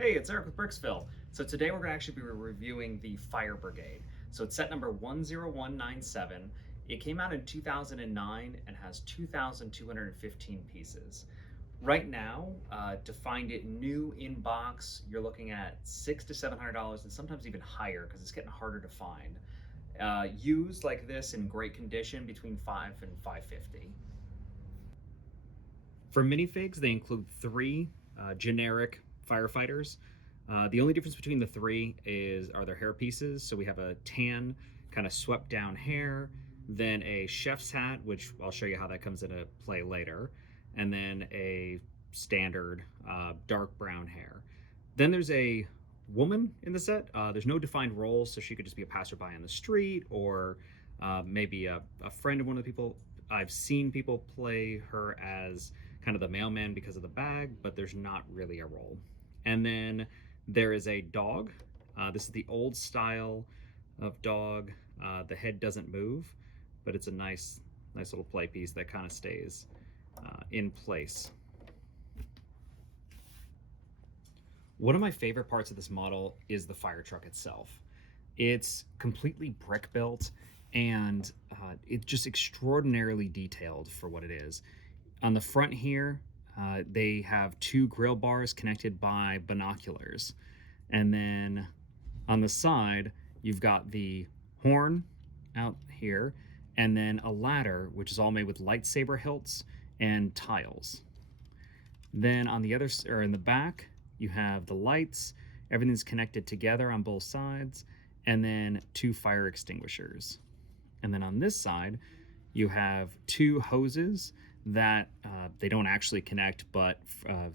Hey, it's Eric with Bricksville. So today we're going to actually be reviewing the Fire Brigade. So it's set number 10197. It came out in 2009 and has 2,215 pieces. Right now, to find it new in box, you're looking at $600 to $700 and sometimes even higher because it's getting harder to find. Used like this in great condition between $5 and $550. For minifigs, they include three generic firefighters. The only difference between the three are their hair pieces. So we have a tan, kind of swept down hair, then a chef's hat, which I'll show you how that comes into play later, and then a standard dark brown hair. Then there's a woman in the set. There's no defined role, so she could just be a passerby on the street or maybe a friend of one of the people. I've seen people play her as kind of the mailman because of the bag, but there's not really a role. And then there is a dog. This is the old style of dog. The head doesn't move, but it's a nice little play piece that kind of stays in place. One of my favorite parts of this model is the fire truck itself. It's completely brick built and it's just extraordinarily detailed for what it is. On the front here, they have two grill bars connected by binoculars. And then on the side, you've got the horn out here, and then a ladder, which is all made with lightsaber hilts and tiles. Then on the other, or in the back, you have the lights. Everything's connected together on both sides, and then two fire extinguishers. And then on this side, you have two hoses that they don't actually connect, but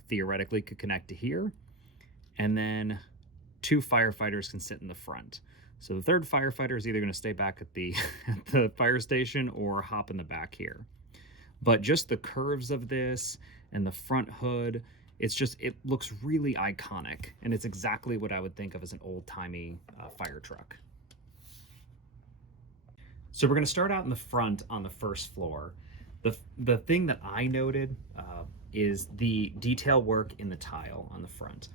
theoretically could connect to here. And then two firefighters can sit in the front. So the third firefighter is either going to stay back at the, at the fire station or hop in the back here. But just the curves of this and the front hood, it looks really iconic. And it's exactly what I would think of as an old-timey fire truck. So we're going to start out in the front on the first floor. The thing that I noted is the detail work in the tile on the front.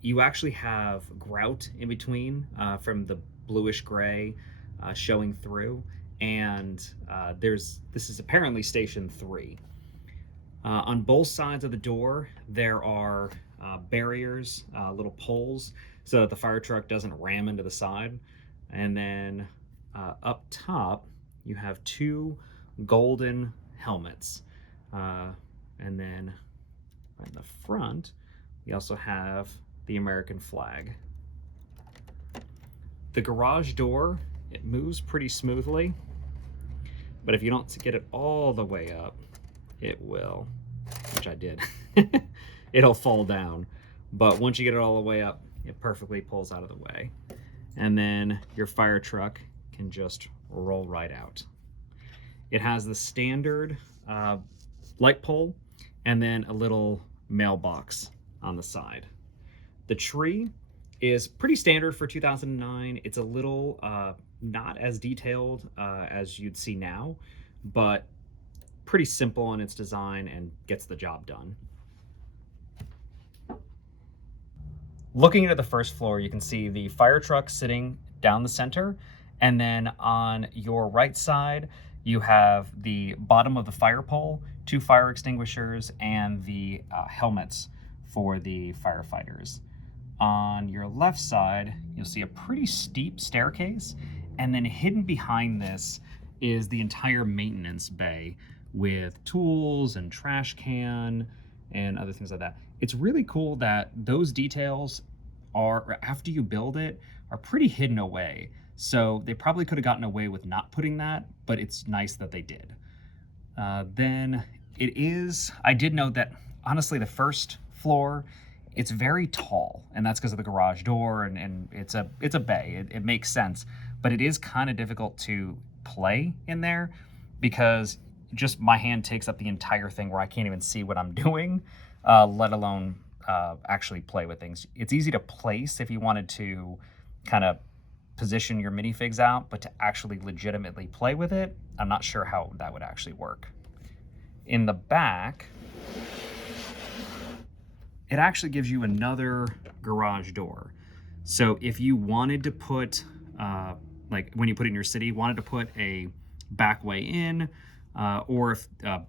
You actually have grout in between from the bluish gray showing through, and this is apparently station 3. On both sides of the door, there are barriers, little poles, so that the fire truck doesn't ram into the side. And then up top, you have two golden helmets. And then in the front, we also have the American flag. The garage door, it moves pretty smoothly, but if you don't get it all the way up, it will, which I did. It'll fall down. But once you get it all the way up, it perfectly pulls out of the way. And then your fire truck can just roll right out. It has the standard light pole and then a little mailbox on the side. The tree is pretty standard for 2009. It's a little not as detailed as you'd see now, but pretty simple in its design and gets the job done. Looking at the first floor, you can see the fire truck sitting down the center, and then on your right side, you have the bottom of the fire pole, two fire extinguishers, and the helmets for the firefighters. On your left side, you'll see a pretty steep staircase, and then hidden behind this is the entire maintenance bay with tools and trash can and other things like that. It's really cool that those details are, after you build it, are pretty hidden away. So they probably could have gotten away with not putting that, but it's nice that they did. Then I did note that honestly the first floor, it's very tall, and that's because of the garage door, and it's a bay. It makes sense, but it is kind of difficult to play in there because just my hand takes up the entire thing where I can't even see what I'm doing, let alone actually play with things. It's easy to place if you wanted to kind of position your minifigs out, but to actually legitimately play with it, I'm not sure how that would actually work. In the back, it actually gives you another garage door. So if you wanted to put, like when you put it in your city, wanted to put a back way in, or if a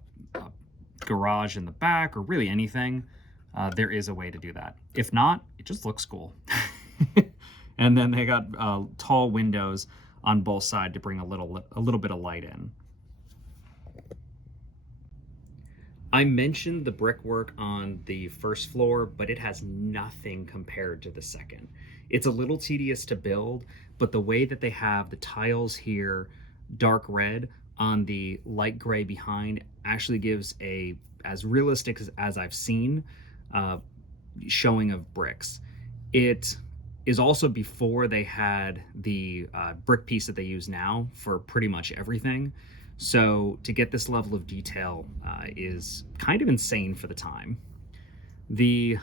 garage in the back, or really anything, there is a way to do that. If not, it just looks cool. And then they got tall windows on both sides to bring a little bit of light in. I mentioned the brickwork on the first floor, but it has nothing compared to the second. It's a little tedious to build, but the way that they have the tiles here dark red on the light gray behind actually gives a, as realistic as I've seen, showing of bricks. It is also before they had the brick piece that they use now for pretty much everything. So to get this level of detail is kind of insane for the time. The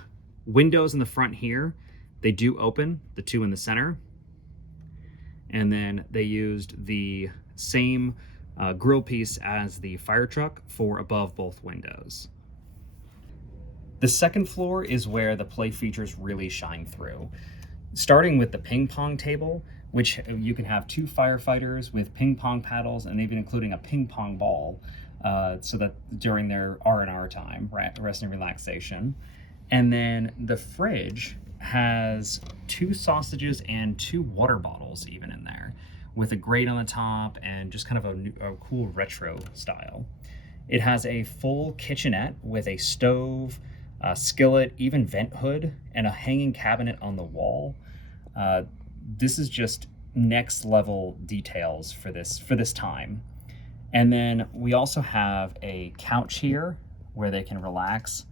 windows in the front here, they do open, the two in the center. And then they used the same grill piece as the fire truck for above both windows. The second floor is where the play features really shine through. Starting with the ping pong table, which you can have 2 firefighters with ping pong paddles, and even including a ping pong ball, so that during their R&R time, rest and relaxation. And then the fridge has 2 sausages and 2 water bottles even in there, with a grate on the top and just kind of a cool retro style. It has a full kitchenette with a stove, a skillet, even vent hood, and a hanging cabinet on the wall. This is just next level details for this time. And then we also have a couch here where they can relax.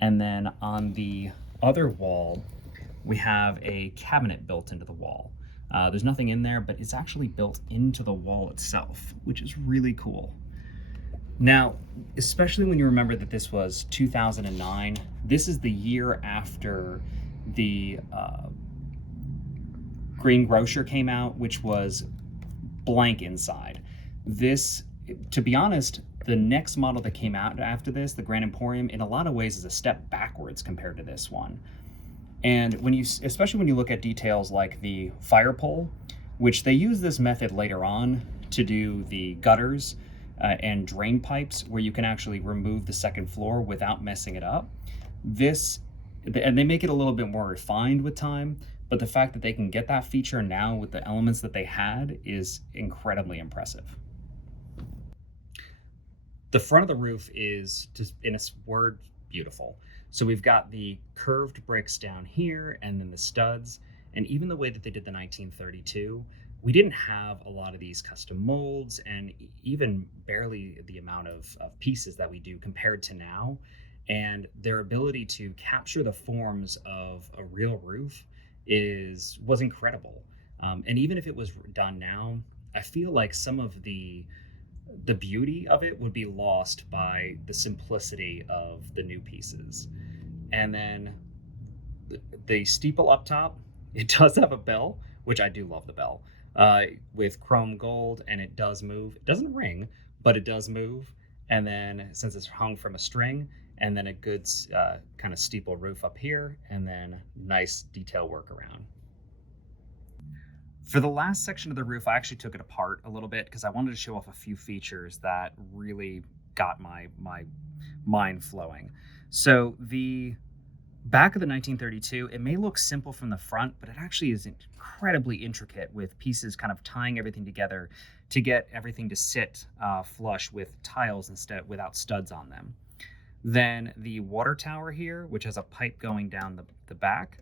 And then on the other wall, we have a cabinet built into the wall. There's nothing in there, but it's actually built into the wall itself, which is really cool. Now, especially when you remember that this was 2009, this is the year after the Green Grocer came out, which was blank inside. This, to be honest, the next model that came out after this, the Grand Emporium, in a lot of ways is a step backwards compared to this one. And especially when you look at details like the fire pole, which they use this method later on to do the gutters and drain pipes, where you can actually remove the second floor without messing it up. And they make it a little bit more refined with time, but the fact that they can get that feature now with the elements that they had is incredibly impressive. The front of the roof is, just in a word, beautiful. So we've got the curved bricks down here, and then the studs, and even the way that they did the 1932, we didn't have a lot of these custom molds, and even barely the amount of pieces that we do compared to now. And their ability to capture the forms of a real roof was incredible. And even if it was done now, I feel like some of the beauty of it would be lost by the simplicity of the new pieces. And then the steeple up top, it does have a bell, which I do love the bell, with chrome gold, and it does move. It doesn't ring, but it does move. And then since it's hung from a string, and then a good kind of steeple roof up here, and then nice detail work around. For the last section of the roof, I actually took it apart a little bit because I wanted to show off a few features that really got my mind flowing. So the back of the 1932, it may look simple from the front, but it actually is incredibly intricate, with pieces kind of tying everything together to get everything to sit flush with tiles without studs on them. Then the water tower here, which has a pipe going down the back,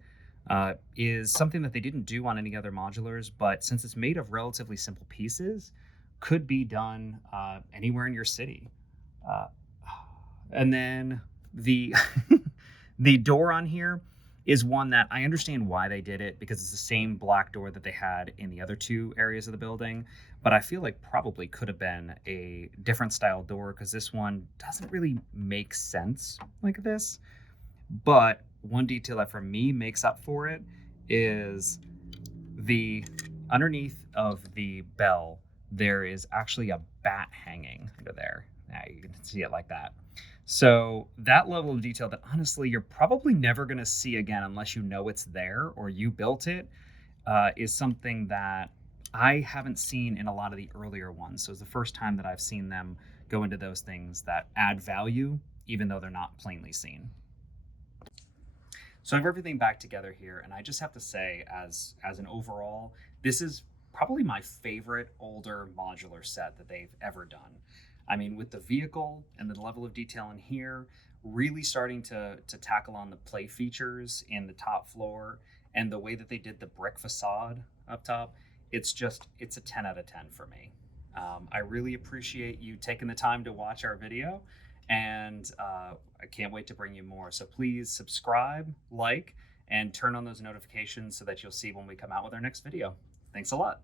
is something that they didn't do on any other modulars, but since it's made of relatively simple pieces, could be done anywhere in your city. And then the the door on here is one that I understand why they did it, because it's the same black door that they had in the other 2 areas of the building, but I feel like probably could have been a different style door, because this one doesn't really make sense like this. But one detail that for me makes up for it is the underneath of the bell, there is actually a bat hanging under there. Now you can see it like that. So that level of detail that honestly you're probably never going to see again unless you know it's there or you built it, is something that I haven't seen in a lot of the earlier ones. So it's the first time that I've seen them go into those things that add value, even though they're not plainly seen. So I have everything back together here, and I just have to say, as an overall, this is probably my favorite older modular set that they've ever done. I mean, with the vehicle and the level of detail in here, really starting to tackle on the play features in the top floor and the way that they did the brick facade up top, it's a 10 out of 10 for me. I really appreciate you taking the time to watch our video, and I can't wait to bring you more. So please subscribe, like, and turn on those notifications so that you'll see when we come out with our next video. Thanks a lot.